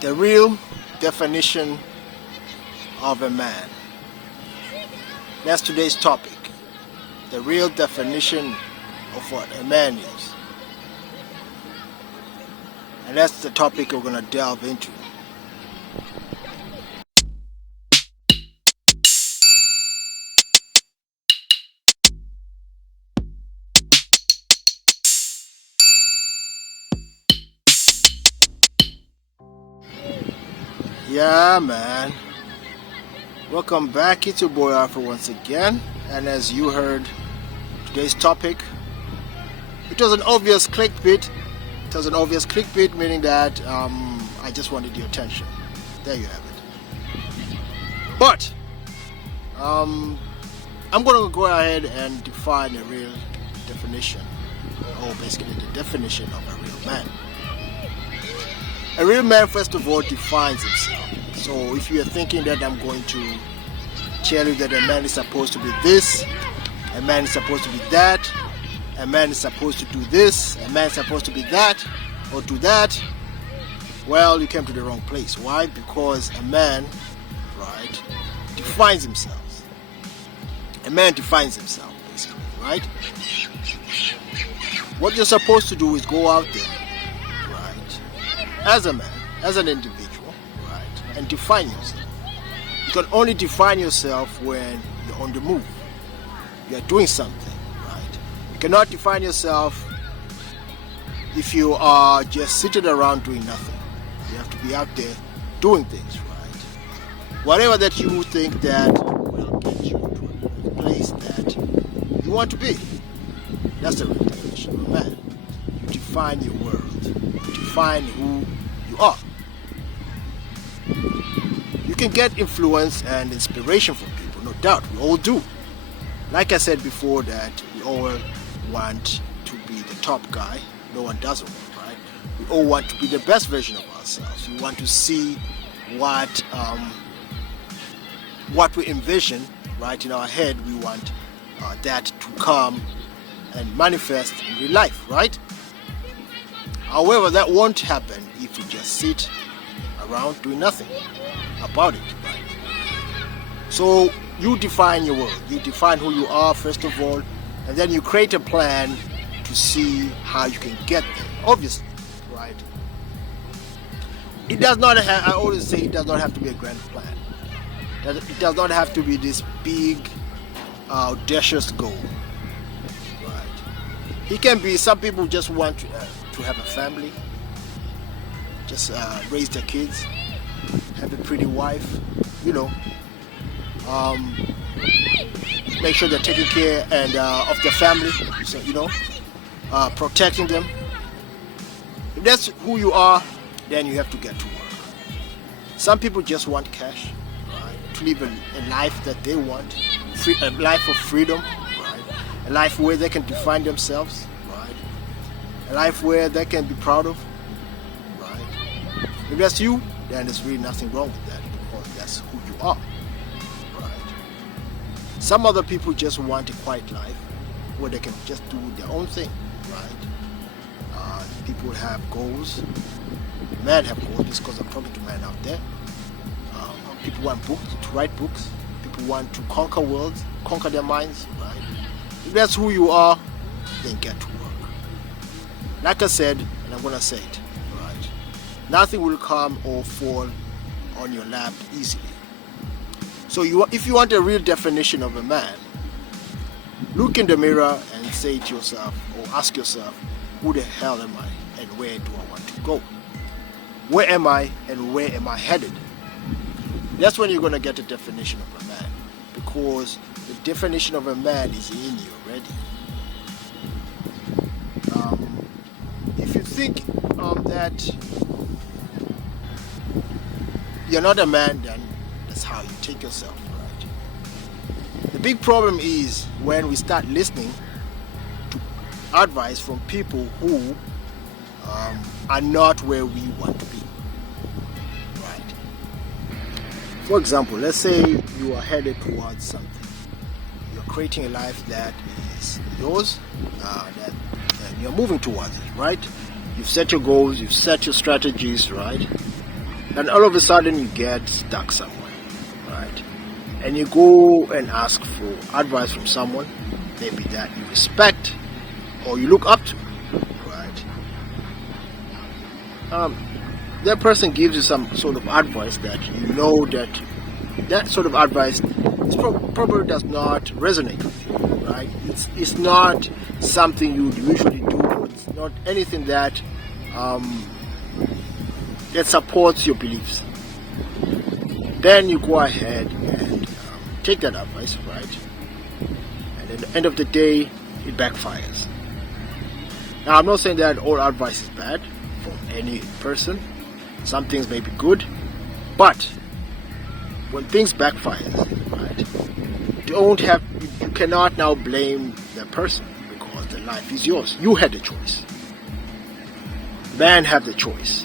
The real definition of a man. That's today's topic. The real definition of what a man is. And that's the topic we're going to delve into. Yeah, man. Welcome back. It's your boy Alpha once again. And as you heard, today's topic, it was an obvious clickbait. It was an obvious clickbait, meaning that I just wanted your attention. There you have it. But I'm going to go ahead and define a real definition, or basically the definition of a real man. A real man, first of all, defines himself. So if you're thinking that I'm going to tell you that a man is supposed to be this, a man is supposed to be that, a man is supposed to do this, a man is supposed to be that, or do that, well, you came to the wrong place. Why? Because a man, right, defines himself. A man defines himself, basically, right? What you're supposed to do is go out there, as a man, as an individual, right, and define yourself. You can only define yourself when you're on the move. You're doing something, right? You cannot define yourself if you are just sitting around doing nothing. You have to be out there doing things, right? Whatever that you think that will get you to a place that you want to be. That's the real definition of a man. You define your world. Define who you are. You can get influence and inspiration from people, no doubt. We all do. Like I said before, that we all want to be the top guy. No one doesn't want, right? We all want to be the best version of ourselves. We want to see what we envision, right, in our head. We want that to come and manifest in real life, right? However, that won't happen if you just sit around doing nothing about it, right? So you define your world. You define who you are, first of all, and then you create a plan to see how you can get there, obviously, right? It does not have, I always say, it does not have to be a grand plan. It does not have to be this big, audacious goal, right? It can be, some people just want to have a family, just raise their kids, have a pretty wife, make sure they're taking care and of their family, so protecting them. If that's who you are, then you have to get to work. Some people just want cash, right, to live a life that they want, a life of freedom, right, a life where they can define themselves, a life where they can be proud of, right? If that's you, then there's really nothing wrong with that, because that's who you are, right? Some other people just want a quiet life where they can just do their own thing, right? People have goals. Men have goals, because I'm talking to men out there. People want books, to write books. People want to conquer worlds, conquer their minds, right? If that's who you are, then get to work. Like I said, and I'm going to say it, right? Nothing will come or fall on your lap easily. So if you want a real definition of a man, look in the mirror and say to yourself, or ask yourself, who the hell am I and where do I want to go? Where am I and where am I headed? That's when you're going to get a definition of a man, because the definition of a man is in you already. If you think that you're not a man, then that's how you take yourself, right? The big problem is when we start listening to advice from people who are not where we want to be, right? For example, let's say you are headed towards something. You're creating a life that is yours, that you're moving towards it, right? You've set your goals, you've set your strategies, right? and all of a sudden you get stuck somewhere, right? And you go and ask for advice from someone, maybe that you respect or you look up to, right? That person gives you some sort of advice that you know that sort of advice probably does not resonate with you, right? It's not something you would usually do. It's not anything that that supports your beliefs. Then you go ahead and take that advice, right? And at the end of the day, it backfires. Now, I'm not saying that all advice is bad from any person. Some things may be good, but when things backfire, right, you cannot now blame the person because the life is yours. You had the choice. Men have the choice.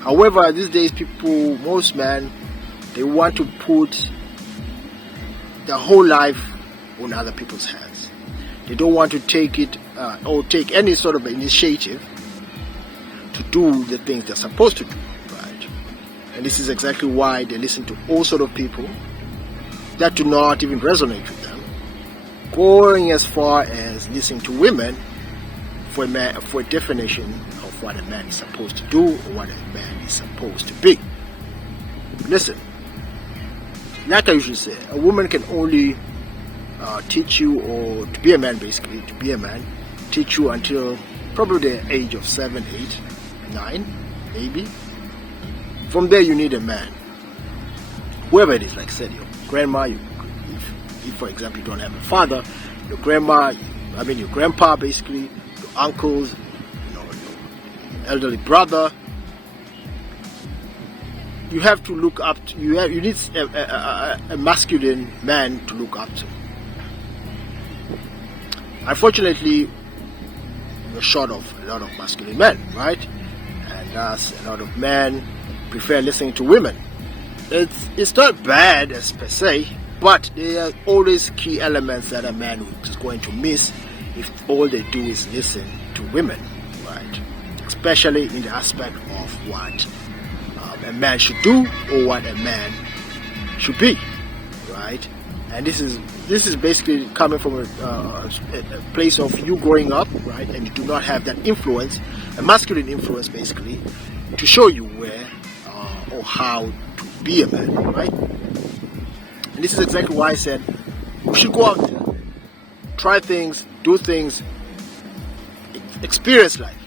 However, these days, most men, they want to put the whole life on other people's hands. They don't want to take it or take any sort of initiative to do the things they're supposed to do, right? And this is exactly why they listen to all sort of people that do not even resonate with them, going as far as listening to women for a definition of what a man is supposed to do or what a man is supposed to be. Listen, like I usually say, a woman can only teach you, or to be a man basically, to be a man, teach you until probably the age of 7, 8, 9, maybe. From there you need a man. Whoever it is, like I said, your grandma, if for example you don't have a father, your grandma, your grandpa basically, your uncles, your elderly brother. You have to look up to, you need a masculine man to look up to. Unfortunately, we're short of a lot of masculine men, right? And thus a lot of men prefer listening to women. It's not bad as per se, but there are always key elements that a man is going to miss if all they do is listen to women, right? Especially in the aspect of what a man should do or what a man should be, right? And this is basically coming from a place of you growing up, right? And you do not have that influence, a masculine influence basically, to show you where or how to be a man, right? And this is exactly why I said we should go out there, try things, do things, experience life,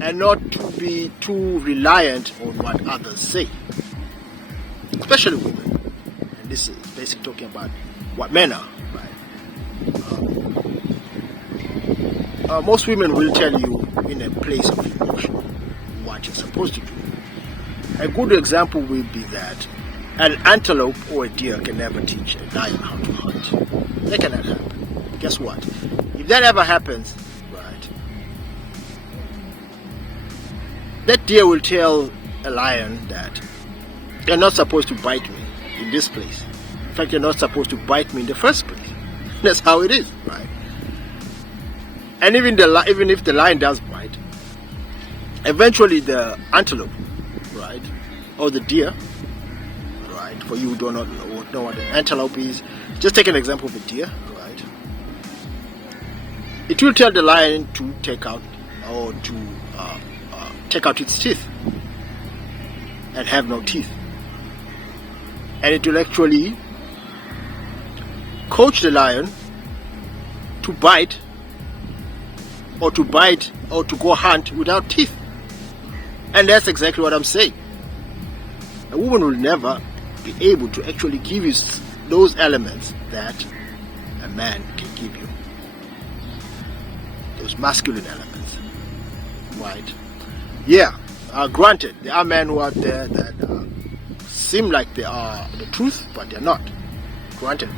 and not to be too reliant on what others say, especially women. And this is basically talking about what men are, right? Most women will tell you in a place of emotion what you're supposed to do. A good example will be that an antelope or a deer can never teach a lion how to hunt. That cannot happen. Guess what? If that ever happens, right, that deer will tell a lion that you're not supposed to bite me in this place. In fact, you're not supposed to bite me in the first place. That's how it is, right? And even if the lion does bite, eventually the antelope, right, or the deer, right, for you who do not know what an antelope is, just take an example of a deer, right? It will tell the lion to take out its teeth and have no teeth. And it will actually coach the lion to bite or to go hunt without teeth. And that's exactly what I'm saying. A woman will never be able to actually give you those elements that a man can give you. Those masculine elements. Right? Yeah, granted, there are men who are there that seem like they are the truth, but they're not. Granted.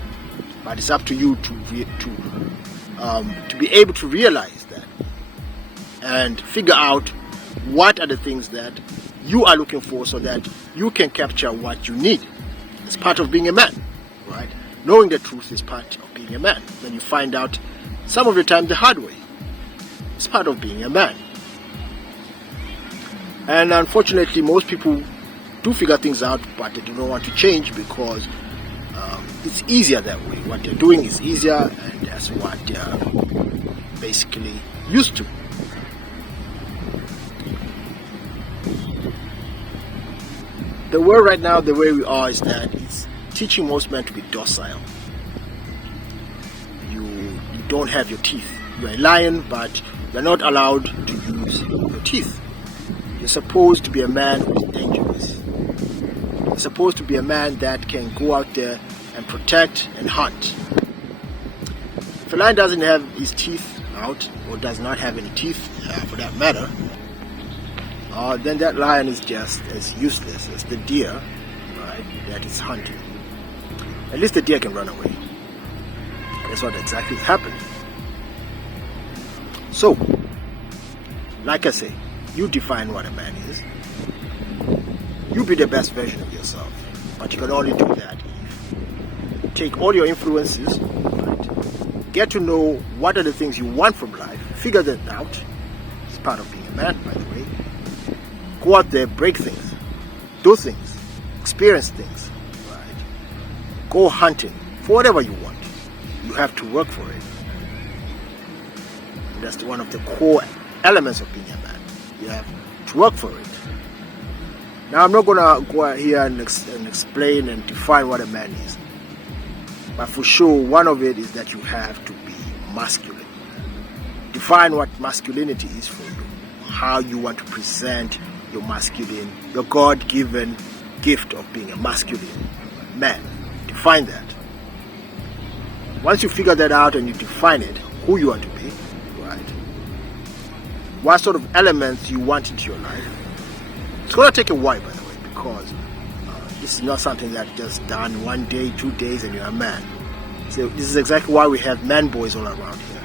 But it's up to you to be able to realize that and figure out what are the things that you are looking for so that you can capture what you need. It's part of being a man, right? Knowing the truth is part of being a man. When you find out some of the time the hard way, it's part of being a man. And unfortunately, most people do figure things out, but they do not want to change because it's easier that way. What they're doing is easier, and that's what they're basically used to. The world right now, the way we are, is that it's teaching most men to be docile. You don't have your teeth. You're a lion, but you're not allowed to use your teeth. You're supposed to be a man who is dangerous. You're supposed to be a man that can go out there and protect and hunt. If a lion doesn't have his teeth out, or does not have any teeth for that matter, then that lion is just as useless as the deer, right, that is hunting. At least the deer can run away. That's what exactly is happening. So, like I say, you define what a man is. You be the best version of yourself. But you can only do that if you take all your influences, right, get to know what are the things you want from life, figure them out. It's part of being a man, by the way. Go out there, break things, do things, experience things, right? Go hunting for whatever you want. You have to work for it. And that's one of the core elements of being a man. You have to work for it. Now, I'm not going to go out here and explain and define what a man is. But for sure, one of it is that you have to be masculine. Define what masculinity is for you. How you want to present your masculine, your God-given gift of being a masculine man. Define that. Once you figure that out and you define it, who you want to be, right? What sort of elements you want into your life. It's going to take a while, by the way, because this is not something that's just done 1 day, 2 days, and you're a man. So this is exactly why we have man boys all around here.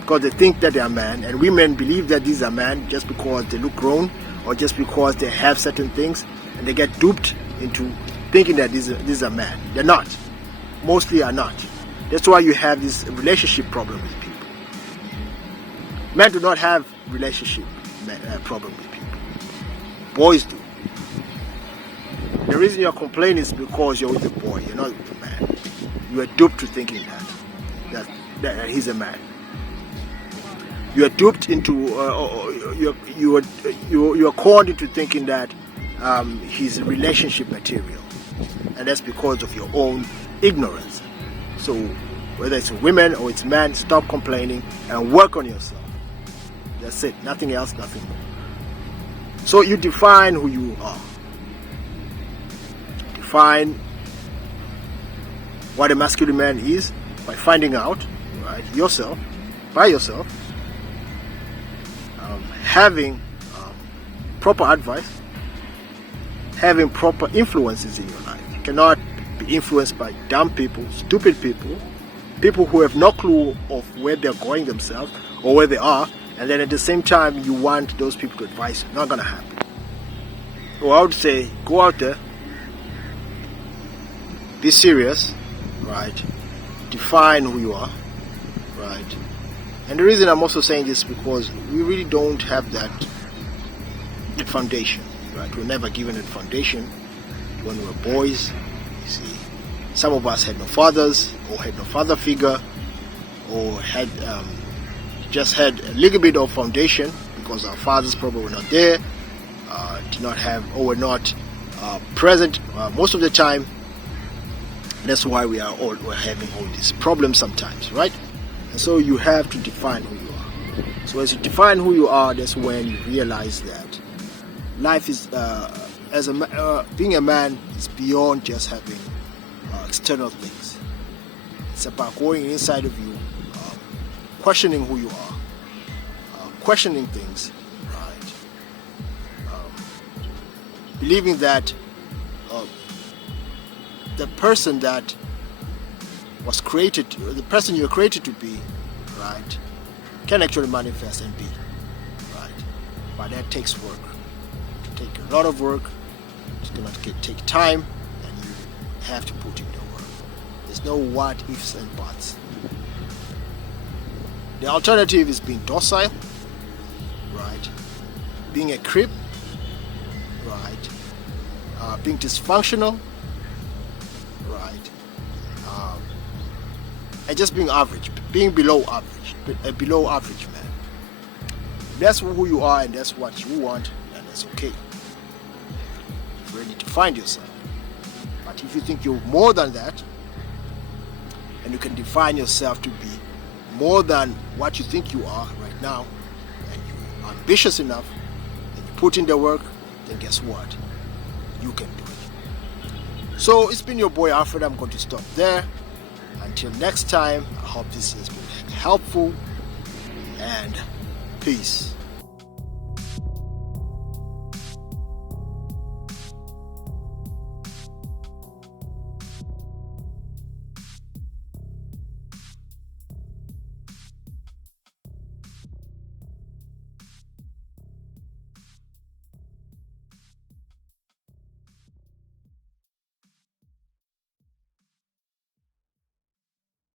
Because they think that they are man, and women believe that these are men just because they look grown, or just because they have certain things, and they get duped into thinking that these are men. They're not. Mostly are not. That's why you have this relationship problem with people. Men do not have relationship problem with people. Boys do. The reason you're complaining is because you're with a boy, you're not with a man. You are duped to thinking that he's a man. You are duped into, you are conned into thinking that he's relationship material, and that's because of your own ignorance. So whether it's women or it's men, stop complaining and work on yourself. That's it. Nothing else, nothing more. So you define who you are. Define what a masculine man is by finding out, right, yourself, by yourself, having proper advice, having proper influences in your life. You cannot be influenced by dumb people, stupid people, people who have no clue of where they're going themselves or where they are, and then at the same time you want those people to advise you. Not going to happen. So I would say, go out there, be serious, right? Define who you are, right? And the reason I'm also saying this is because we really don't have that foundation, right? We're never given a foundation when we were boys. You see, some of us had no fathers, or had no father figure, or had just had a little bit of foundation because our fathers probably were not there, did not have, or were not present most of the time. That's why we're having all these problems sometimes, right? And so you have to define who you are. So as you define who you are, that's when you realize that life is, being a man is beyond just having external things. It's about going inside of you, questioning who you are, questioning things, right? Believing that the person that was created, the person you were created to be, right, can actually manifest and be, right? But that takes work. It can take a lot of work. It's going to take time, and you have to put in the work. There's no what, ifs, and buts. The alternative is being docile, right? Being a crib, being dysfunctional, right? And just being average, being below average, a below average man. If that's who you are and that's what you want, then that's okay. You're ready to find yourself. But if you think you're more than that, and you can define yourself to be more than what you think you are right now, and you're ambitious enough, and you put in the work, then guess what? You can do it. So it's been your boy Alfred. I'm going to stop there. Until next time, I hope this has been helpful, and peace.